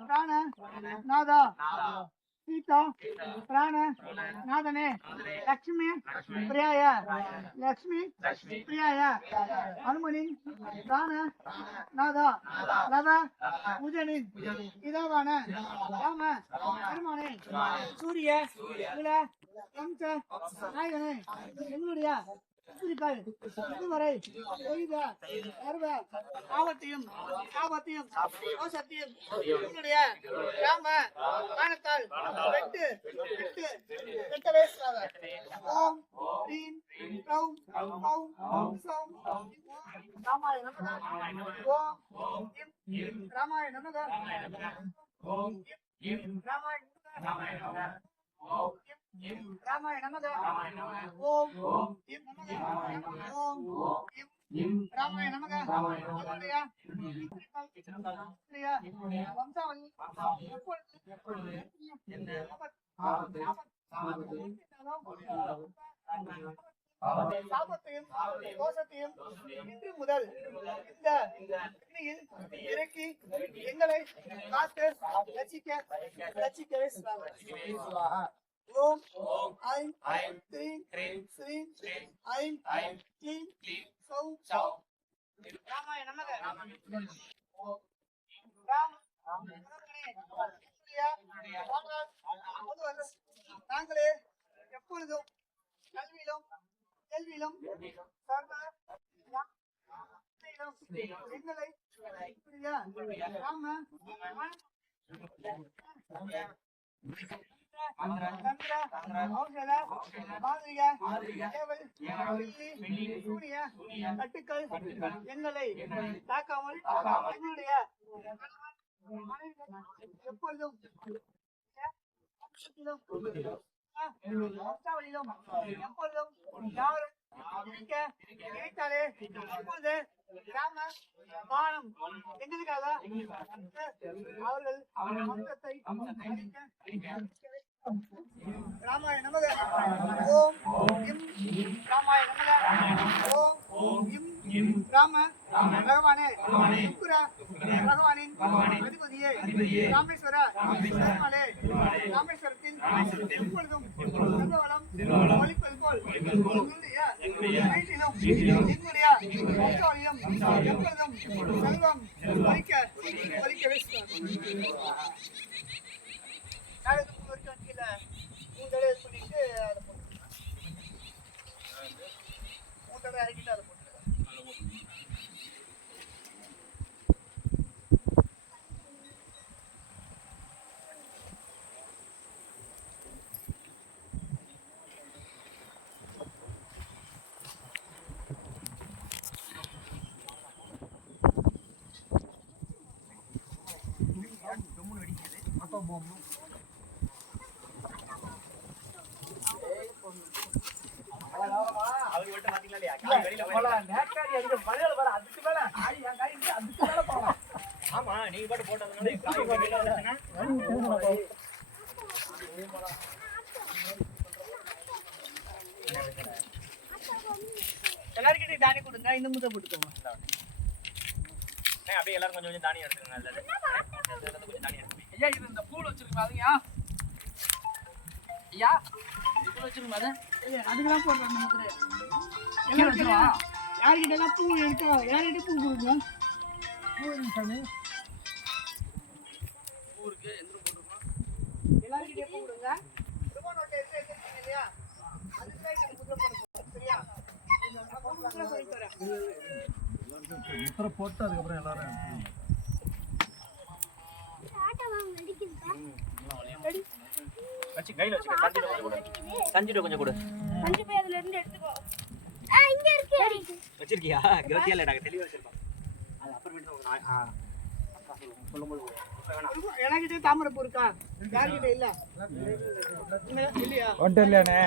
பிராண நாதா சீதா பிராண நாதனே லக்ஷ்மி பிரியாய லக்ஷ்மி பிரியாய அனுமனின் பிராண நாதா லவ பூஜனின் இதவான ராம பெருமானே சூரிய குல வம்ச நாயகனே எங்களுடைய இதுவரை செய்த சர்வ ஆபத்தையும் ஆபத்தையும் மோசத்தையும் உன்னுடைய ராம ஞானத்தால் வெட்டு வெட்டு வெட்டவே ஓம் ரீம் ரௌம் ஔம் சௌம் ராமாய நமக ஓம் இம் ராமாய நமக ஓம் இம் ராமாய நமக ஓம் ராமாய நமக ஓம் இம் ஓம் இம் ராமாய நமக வம்சாவளி சாபத்தையும் தோஷத்தையும் இன்று முதல் இந்த அக்னியில் இறக்கி எங்களை காத்து ரட்சிக்கவே ஓம் ஐம் க்ரீம் ஸ்ரீம் ஐம் க்ளீம் சௌ ராமாய நமக ராம் நாங்களே எப்பொழுதும் கல்வியிலும் கேள்வியிலும் எங்களை ராம கட்டுக்கள் எங்களை தாக்காமல் என்னுடைய எப்பொழுதும் எப்பொழுதும் யாரும் நினைத்தாலே எப்பொழுது ராம பானம் எங்களுக்காக அவர்கள் வம்சத்தை ராமாய நமக ஓம் இம் ராமாய நமக ஓம் இம் ராம பகவானே சுக்கிர பகவானின் அதிபதியே ராமேஸ்வர பெருமாளே ராமேஸ்வரத்தில் எப்பொழுதும் செல்வவளம் ஒளிப்பது போல் எங்களுடைய வீட்டிலும் எங்களுடைய வம்சாவளியும் எப்பொழுதும் செல்வம் பறிக்க வைத்தார் பண்ணிட்டு அதை மூட்டை இறக்கிட்டு அதை போட்டு அப்போ போகும் ஆமா நீங்க பாட்டு போட்டதுனால எல்லாருக்கிட்டே தானி கொடுங்க இந்த முட்டை போட்டுக்கோங்க அப்படியே எல்லாரும் கொஞ்சம் கொஞ்சம் தானியம் எடுத்துக்கோங்க நல்லது கொஞ்சம் தானியம் எடுத்துக்கோங்க ஐயா இது இந்த பூல் வச்சிருக்கோம் அதுயா ஐயா இது வச்சிருக்கோம் அது அதுக்கெல்லாம் போடுறோம் முத்திரை யார்கிட்ட பூ எடுக்க யார்கிட்ட பூ கொடுங்க ஊருக்கு எந்த போட்டுருக்கோம் எல்லாருக்கிட்டே பூ கொடுங்க ரூபா நோட்டை எடுத்து வச்சிருக்கீங்க இல்லையா அதுக்கு முத்திரை போடுங்க சரியா முத்திரை போட்டு அதுக்கப்புறம் எல்லாரும் வச்சு கையில வச்சுக்க கஞ்சிட்டு கொஞ்சம் கொடு கஞ்சி போய் அதுல இருந்து எடுத்துக்கோ இங்க இருக்கு வச்சிருக்கியா கவத்தியால நாங்க தெளிவா வச்சிருக்கோம் அது அப்புறமேட்டு சொல்லும்போது எனக்கிட்டே தாமரை பூ இருக்கா யார்கிட்ட இல்ல இல்லையா ஒன்றும் இல்லையானே